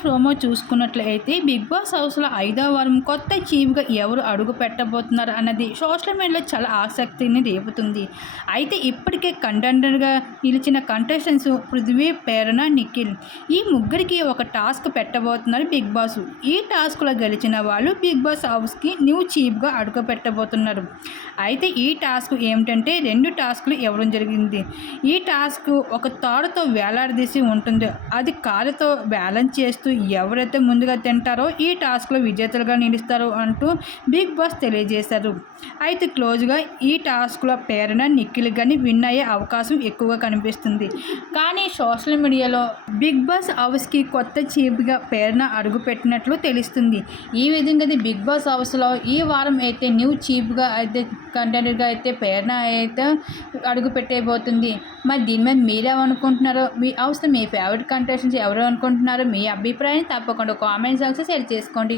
Promo చూసుకున్నట్లయితే big boss హౌస్లో ఐదో వారం కొత్త చీఫ్గా ఎవరు అడుగు పెట్టబోతున్నారు అన్నది సోషల్ మీడియాలో చాలా ఆసక్తిని రేపుతుంది. అయితే ఇప్పటికే కంటెండర్గా నిలిచిన కంటెస్టెంట్స్ పృథ్వీ ప్రేరణ నిఖిల్ ఈ ముగ్గురికి ఒక టాస్క్ పెట్టబోతున్నారు బిగ్ బాస్. ఈ టాస్క్లో గెలిచిన వాళ్ళు బిగ్ బాస్ హౌస్కి న్యూ చీఫ్గా అడుగు పెట్టబోతున్నారు. అయితే ఈ టాస్క్ ఏమిటంటే రెండు టాస్క్లు ఇవ్వడం జరిగింది. ఈ టాస్క్ ఒక తాడుతో వేలాడదీసి ఉంటుంది. అది కాలుతో బ్యాలెన్స్ చేస్తూ ఎవరైతే ముందుగా తింటారో ఈ టాస్క్లో విజేతలుగా నిలుస్తారు అంటూ బిగ్ బాస్ తెలియజేశారు. అయితే క్లోజ్గా ఈ టాస్క్లో పేరున నిఖిల్ కానీ విన్ అయ్యే అవకాశం ఎక్కువగా కనిపిస్తుంది. కానీ సోషల్ మీడియాలో బిగ్ బాస్ హౌస్కి కొత్త చీఫ్గా పేరున అడుగు పెట్టినట్లు తెలుస్తుంది. ఈ విధంగా బిగ్ బాస్ హౌస్లో ఈ వారం అయితే న్యూ చీఫ్గా అయితే కంటెంటర్గా అయితే పేరున అయితే అడుగు పెట్టేయబోతుంది మరి దీని మీద మీరేమనుకుంటున్నారో? మీ హౌస్లో మీ ఫేవరెట్ కంటెస్టెంట్స్ ఎవరు అనుకుంటున్నారో? మీ అభిప్రాయం తప్పకుండా కామెంట్ బాక్స్ షేర్ చేసుకోండి.